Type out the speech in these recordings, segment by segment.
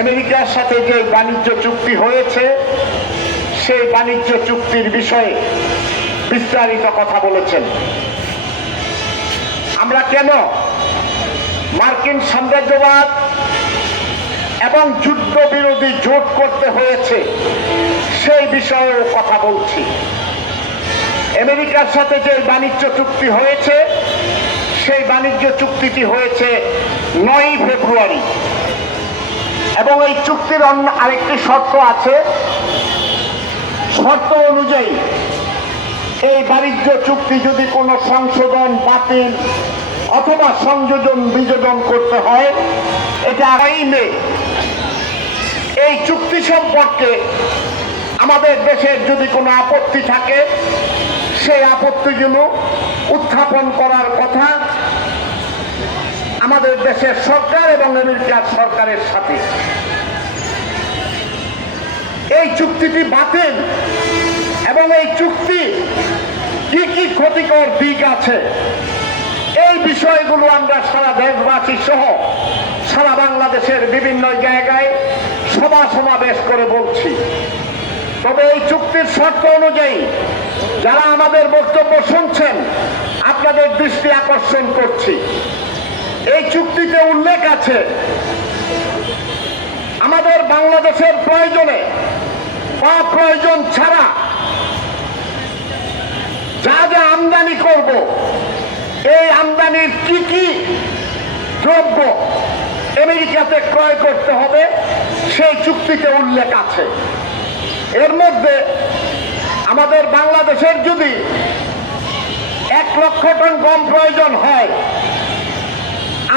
আমেরিকার সাথে যে বাণিজ্য চুক্তি হয়েছে সেই বাণিজ্য চুক্তির বিষয়ে বিস্তারিত কথা বলেছেন। আমরা কেন মার্কিন সাম্রাজ্যবাদ এবং যুদ্ধ বিরোধী জোট করতে হয়েছে সেই বিষয়েও কথা বলছি। আমেরিকার সাথে যে বাণিজ্য চুক্তি হয়েছে সেই বাণিজ্য চুক্তিটি হয়েছে 9 ফেব্রুয়ারি এবং এই চুক্তির অন্য আরেকটি শর্ত আছে। শর্ত অনুযায়ী এই বাণিজ্য চুক্তি যদি কোনো সংশোধন, বাতিল অথবা সংযোজন বিযোজন করতে হয়, এটা 8 মে এই চুক্তি সম্পর্কে আমাদের দেশের যদি কোনো আপত্তি থাকে সেই আপত্তিগুলো উত্থাপন করার কথা আমাদের দেশের সরকার এবং আমেরিকার সরকারের সাথে। এই চুক্তিটি বাতিল এবং এই চুক্তি কি কি ক্ষতিকর দিক আছে এই বিষয়গুলো আমরা সারা দেশবাসী সহ সারা বাংলাদেশের বিভিন্ন জায়গায় সভা সমাবেশ করে বলছি। তবে এই চুক্তির শর্ত অনুযায়ী যারা আমাদের বক্তব্য শুনছেন আপনাদের দৃষ্টি আকর্ষণ করছি। এই চুক্তিতে উল্লেখ আছে আমাদের বাংলাদেশের প্রয়োজনে বা প্রয়োজন ছাড়া যা যা আমদানি করব এই আমদানির কি কি দ্রব্য আমেরিকাতে ক্রয় করতে হবে সেই চুক্তিতে উল্লেখ আছে। এর মধ্যে আমাদের বাংলাদেশের যদি 1 লক্ষ টন গম প্রয়োজন হয়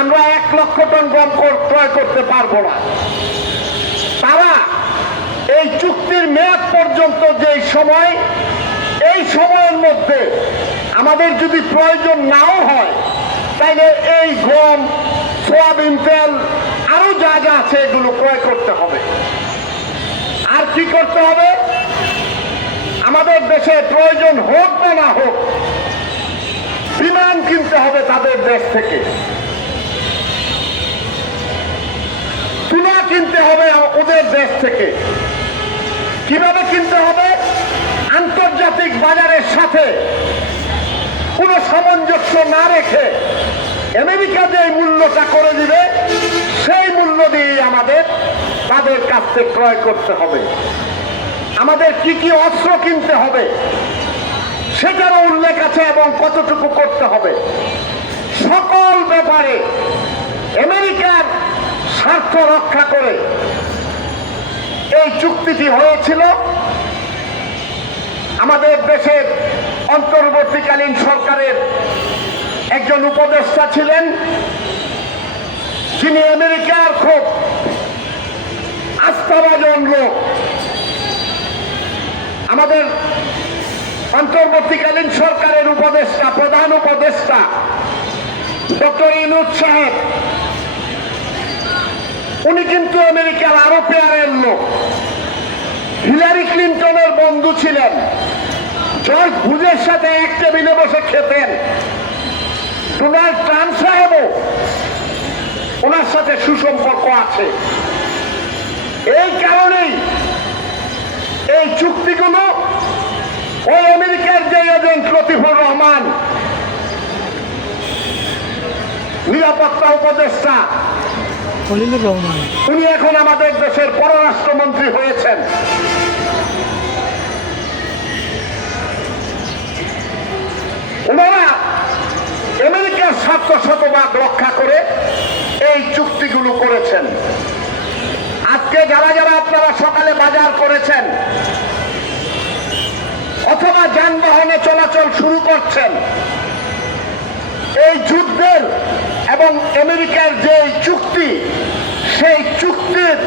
আমরা 1 লক্ষ টন গম ক্রয় করতে পারবো না। তারা এই চুক্তির মেয়াদ পর্যন্ত যেই সময় এই সময়ের মধ্যে আমাদের যদি প্রয়োজন নাও হয় তাইলে এই গম, সয়াবিন তেল আরো যা যা আছে এগুলো ক্রয় করতে হবে। আর কি করতে হবে? আমাদের দেশে প্রয়োজন হোক বা না হোক বিমান কিনতে হবে তাদের দেশ থেকে, তুলা কিনতে হবে ওদের দেশ থেকে। কিভাবে কিনতে হবে? আন্তর্জাতিক বাজারের সাথে কোনো সামঞ্জস্য না রেখে আমেরিকা যে মূল্যটা করে দিবে সেই মূল্য দিয়ে আমাদের তাদের কাছ থেকে ক্রয় করতে হবে। আমাদের কি কি অস্ত্র কিনতে হবে সেটারও উল্লেখ আছে এবং কতটুকু করতে হবে। সকল ব্যাপারে আমেরিকার স্বার্থ রক্ষা করে এই চুক্তিটি হয়েছিল। আমাদের দেশের অন্তর্বর্তীকালীন সরকারের একজন উপদেষ্টা ছিলেন যিনি আমেরিকার খুব আস্থাভাজন লোক। আমাদের অন্তর্বর্তীকালীন সরকারের উপদেষ্টা, প্রধান উপদেষ্টা ডক্টর ইউনূস সাহেব, উনি কিন্তু আমেরিকার আরো পেয়ারের লোক। হিলারি ক্লিন্টনের বন্ধু ছিলেন, জর্জ বুশের সাথে এক টেবিলে বসে খেতেন। ডোনাল্ড ট্রাম্প সাহেবও ওনার সাথে সুসম্পর্ক আছে। এই কারণেই এই চুক্তিগুলো ওই আমেরিকার যে এজেন্ট লতিফুর রহমান, নিরাপত্তা উপদেষ্টা খলিলুর রহমান, উনি এখন আমাদের দেশের পররাষ্ট্রমন্ত্রী হয়েছেন। ওনারা আমেরিকার স্বার্থ শতভাগ রক্ষা করে এই চুক্তিগুলো করেছেন। আজকে যারা যারা আপনারা সকালে বাজার করেছেন অথবা যানবাহনে চলাচল শুরু করছেন, এই যুদ্ধের এবং আমেরিকার যে চুক্তি সেই চুক্তির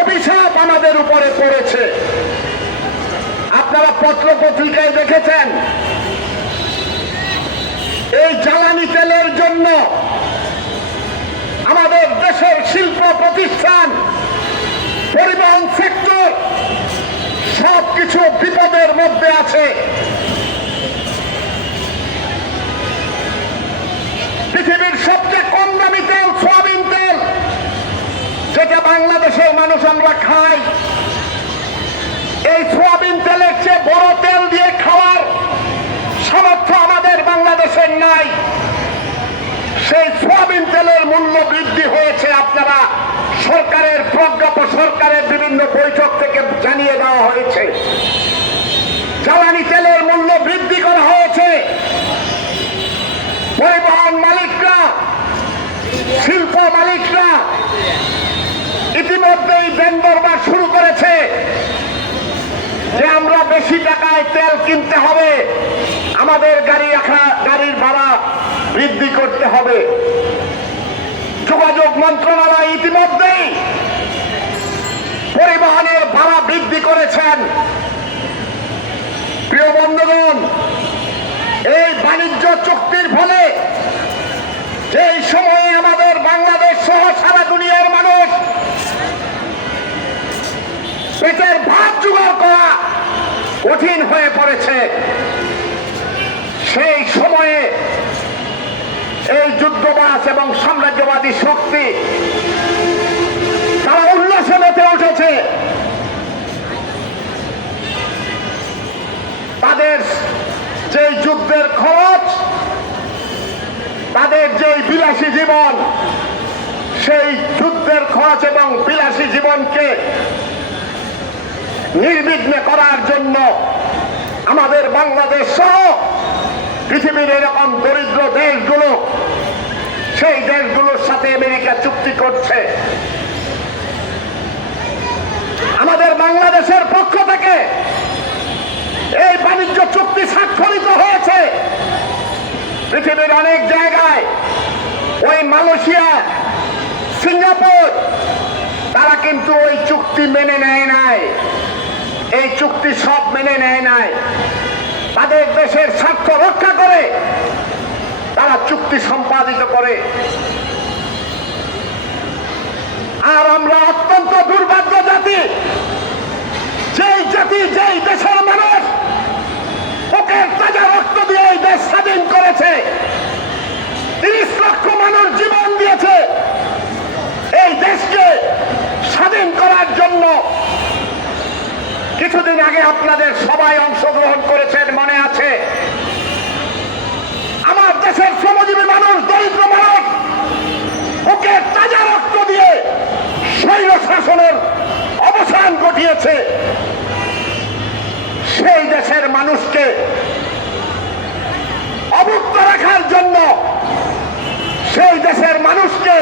অভিশাপ আমাদের উপরে পড়েছে। আপনারা পত্র পত্রিকায় দেখেছেন এই জ্বালানি তেলের জন্য আমাদের দেশের শিল্প প্রতিষ্ঠান, পরিবহন সেক্টর সবকিছু বিপদের মধ্যে আছে। পৃথিবীর সবচেয়ে কম দামি তেল সয়াবিন তেল, যেটা বাংলাদেশে মানুষ আমরা খাই, এই সয়াবিন তেলের চেয়ে বড় তেল দিয়ে খাওয়ার সামর্থ্য আমাদের বাংলাদেশের নাই। সেই সয়াবিন তেলের মূল্য বৃদ্ধি হয়েছে, আপনারা সরকারের প্রজ্ঞাপ সরকারের বিভিন্ন বৈঠক থেকে জানিয়ে দেওয়া হয়েছে। জ্বালানি তেলের মূল্য বৃদ্ধি করা হয়েছে। পরিবহন মালিকরা, শিল্প মালিকরা ইতিমধ্যেই বেন্দরবার শুরু করেছে যে আমরা বেশি টাকায় তেল কিনতে হবে, আমাদের গাড়ির ভাড়া বৃদ্ধি করতে হবে। যোগাযোগ মন্ত্রণালয় ইতিমধ্যেই পরিবহনের ভাড়া বৃদ্ধি করেছেন। প্রিয় বন্ধুগণ, এই বাণিজ্য চুক্তির ফলে যেই সময়ে আমাদের বাংলাদেশ সহ সারা দুনিয়ার মানুষ পেটের ভাত জোগাড় করা কঠিন হয়ে পড়েছে, সেই সময়ে এই যুদ্ধবাজ এবং সাম্রাজ্যবাদী শক্তি তারা উল্লাসে মেতে উঠেছে। তাদের যে যুদ্ধের খরচ, তাদের যে বিলাসী জীবন, সেই যুদ্ধের খরচ এবং বিলাসী জীবনকে নির্বিঘ্নে করার জন্য আমাদের বাংলাদেশ সহ পৃথিবীর এরকম দরিদ্র দেশগুলো, সেই দেশগুলোর সাথে আমেরিকা চুক্তি করছে। আমাদের বাংলাদেশের পক্ষ থেকে এই বাণিজ্য চুক্তি স্বাক্ষরিত হয়েছে। পৃথিবীর অনেক জায়গায়, ওই মালয়েশিয়া, সিঙ্গাপুর, তারা কিন্তু ওই চুক্তি মেনে নেয় নাই, এই চুক্তি সব মেনে নেয় নাই। তাদের দেশের স্বার্থ রক্ষা করে তারা চুক্তি সম্পাদিত করে। আর আমরা অত্যন্ত দুর্ভাগ্য জাতি, যেই দেশের মানুষ বুকের তাজা রক্ত দিয়ে এই দেশ স্বাধীন করেছে, 30 লক্ষ মানুষ জীবন দিয়েছে এই দেশকে স্বাধীন করার জন্য। কিছুদিন আগে আপনাদের সবাই অংশগ্রহণ করেছেন, মনে আছে। আমার দেশের শ্রমজীবী মানুষ, দরিদ্র মানুষ বুকের তাজা রক্ত দিয়ে স্বৈর শাসনের অবসান ঘটিয়েছে। সেই দেশের মানুষকে অভুক্ত রাখার জন্য, সেই দেশের মানুষকে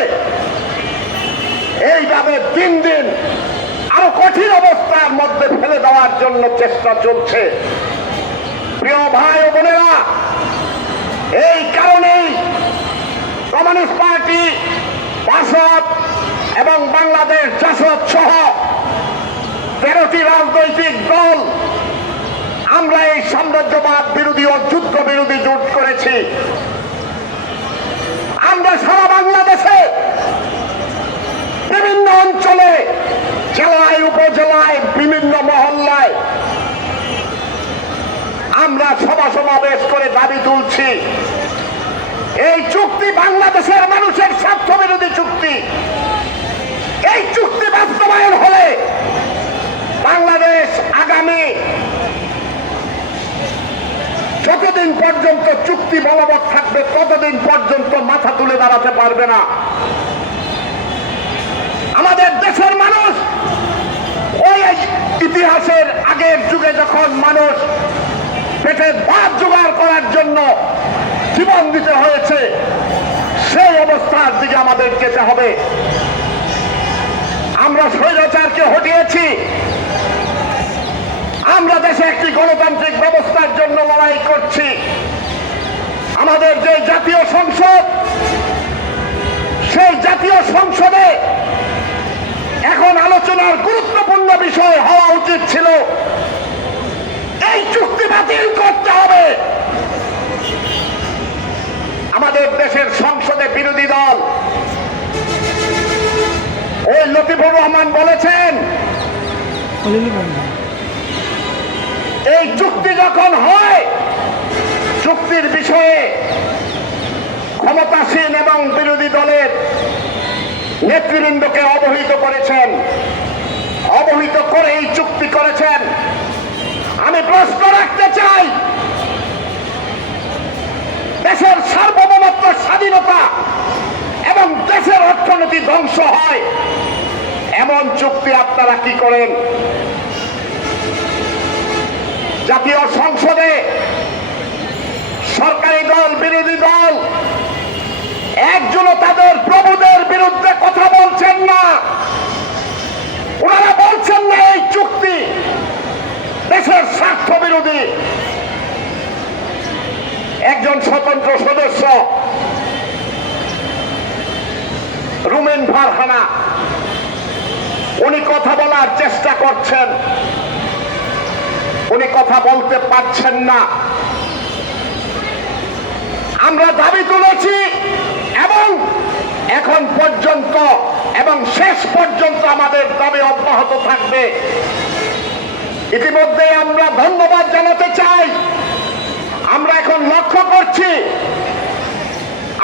এইভাবে দিন দিন আরো কঠিন অবস্থার মধ্যে ফেলে দেওয়ার জন্য চেষ্টা চলছে। প্রিয় ভাই ও বোনেরা, এই কারণেই কমিউনিস্ট পার্টি, বাসদ এবং বাংলাদেশ জাসদ সহ 13টি রাজনৈতিক দল আমরা এই সাম্রাজ্যবাদ বিরোধী ও যুদ্ধ বিরোধী জোট করেছি। আমরা সারা বাংলাদেশে বিভিন্ন অঞ্চলে, জেলায়, উপজেলায়, বিভিন্ন মহল্লায় আমরা সভা সমাবেশ করে দাবি তুলছি, এই চুক্তি বাংলাদেশের মানুষের স্বার্থ বিরোধী চুক্তি। এই চুক্তি বাস্তবায়ন হলে বাংলাদেশ আগামী যতদিন পর্যন্ত চুক্তি বলবৎ থাকবে ততদিন পর্যন্ত মাথা তুলে দাঁড়াতে পারবে না। আমাদের দেশের মানুষ, ওই ইতিহাসের আগের যুগে যখন মানুষ পেটের ভাত জোগাড় করার জন্য জীবন দিতে হয়েছে, সেই অবস্থার দিকে আমাদের যেতে হবে। আমরা স্বৈরাচারকে হটিয়েছি, আমরা দেশে একটি গণতান্ত্রিক ব্যবস্থার জন্য লড়াই করছি। আমাদের যে জাতীয় সংসদ, সেই জাতীয় সংসদে এখন আলোচনার গুরুত্বপূর্ণ বিষয় হওয়া উচিত ছিল এই চুক্তি বাতিল করতে হবে। আমাদের দেশের সংসদে বিরোধী দল ওই লতিফুর রহমান বলেছেন, এই চুক্তি যখন হয়, চুক্তির বিষয়ে ক্ষমতাসীন এবং বিরোধী দলের নেতৃবৃন্দকে অবহিত করেছেন। করে এই চুক্তি করেছেন। আমি প্রশ্ন রাখতে চাই, দেশের সার্বভৌমত্ব, স্বাধীনতা এবং দেশের অর্থনীতি ধ্বংস হয় এমন চুক্তি আপনারা কি করেন? জাতীয় সংসদে সরকারি দল, বিরোধী দল একজনও তাদের প্রভুদের বিরুদ্ধে কথা বলছেন না। ওনারা বলছেন না এই চুক্তি দেশের স্বার্থ বিরোধী। একজন স্বতন্ত্র সদস্য রুমেন ফারহানা, উনি কথা বলার চেষ্টা করছেন, উনি কথা বলতে পারছেন না। আমরা দাবি তুলেছি এবং এখন পর্যন্ত এবং শেষ পর্যন্ত আমাদের দাবি অব্যাহত থাকবে। ইতিমধ্যে আমরা ধন্যবাদ জানাতে চাই, আমরা এখন লক্ষ্য করছি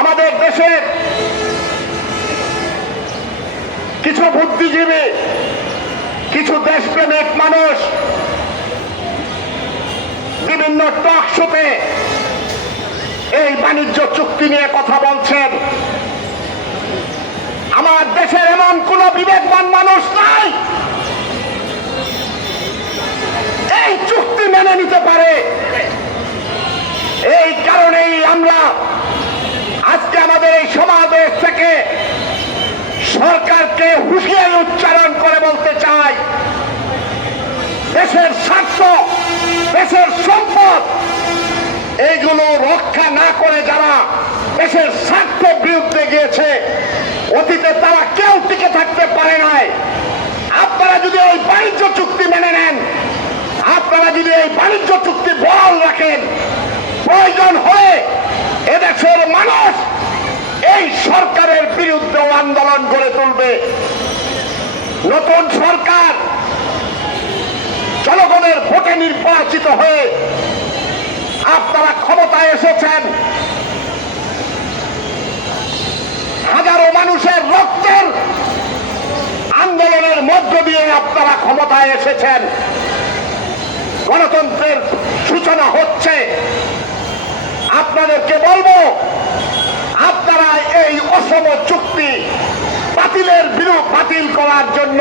আমাদের দেশের কিছু বুদ্ধিজীবী, কিছু দেশপ্রেমিক মানুষ বিভিন্ন টক শোতে এই বাণিজ্য চুক্তি নিয়ে কথা বলছেন। আমার দেশের এমন কোন বিবেকবান মানুষ নাই এই চুক্তি মেনে নিতে পারে। এই কারণেই আমরা আজকে আমাদের এই সমাবেশ থেকে সরকারকে হুঁশিয়ারি উচ্চারণ করে বলতে চাই, দেশের স্বার্থ, দেশের সম্পদ এইগুলো রক্ষা না করে যারা দেশের স্বার্থের বিরুদ্ধে গিয়েছে, অতীতে তারা কেউ টিকে থাকতে পারে নাই। আপনারা যদি এই বাণিজ্য চুক্তি মেনে নেন, আপনারা যদি এই বাণিজ্য চুক্তি বহাল রাখেন, প্রয়োজন হয়ে এদেশের মানুষ এই সরকারের বিরুদ্ধে আন্দোলন গড়ে তুলবে। নতুন সরকার জনগণের ভোটে নির্বাচিত হয়ে আপনারা ক্ষমতায় এসেছেন, হাজারো মানুষের রক্তের আন্দোলনের মধ্য দিয়ে আপনারা ক্ষমতায় এসেছেন। গণতন্ত্রের সূচনা হচ্ছে। আপনাদেরকে বলবো, আপনারা এই অসম চুক্তি বাতিল করার জন্য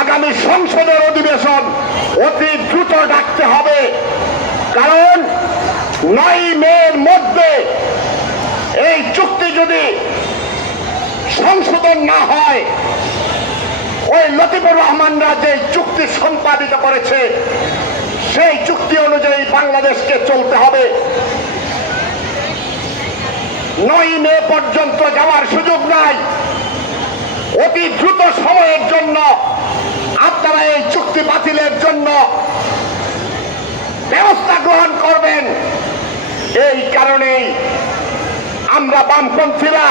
আগামী সংসদের অধিবেশন অতি দ্রুত ডাকতে হবে। কারণ 9 মের মধ্যে এই চুক্তি যদি সংশোধন না হয়, ওই লতিফুর রহমানরা যে চুক্তি সম্পাদিত করেছে সেই চুক্তি অনুযায়ী বাংলাদেশকে চলতে হবে। 9 মে পর্যন্ত যাওয়ার সুযোগ নাই। অতি দ্রুত সময়ের জন্য আপনারা এই চুক্তি বাতিলের জন্য ব্যবস্থা গ্রহণ করবেন। এই কারণেই আমরা বামপন্থীরা,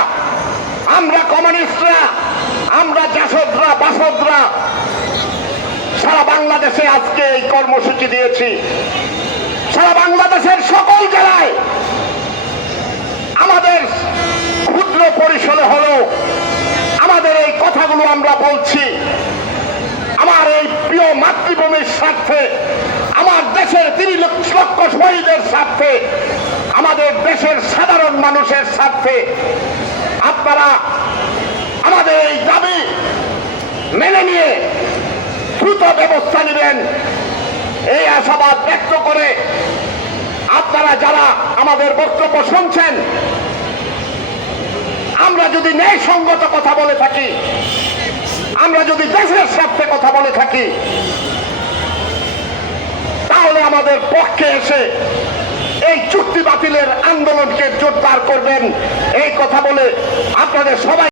আমরা কমিউনিস্টরা, আমরা জাসদরা, বাসদরা সারা বাংলাদেশে আজকে এই কর্মসূচি দিয়েছি। সারা বাংলাদেশের সকল জেলায় আমাদের ক্ষুদ্র পরিসরে হলো আমাদের এই কথাগুলো আমরা বলছি। আমার এই প্রিয় মাতৃভূমির স্বার্থে, আমার দেশের 3 লক্ষ শহীদের স্বার্থে, আমাদের দেশের সাধারণ মানুষের স্বার্থে আপনারা আমাদের এই দাবি মেনে নিয়ে দ্রুত ব্যবস্থা নেবেন, এই আশাবাদ ব্যক্ত করে আপনারা যারা আমাদের বক্তব্য শুনছেন, আমরা যদি ন্যায়সঙ্গত কথা বলে থাকি, আমরা যদি দেশের স্বার্থে কথা বলে থাকি, তাহলে আমাদের পক্ষে এসে এই চুক্তি বাতিলের আন্দোলনকে জোরদার করবেন। এই কথা বলে আপনাদের সবাই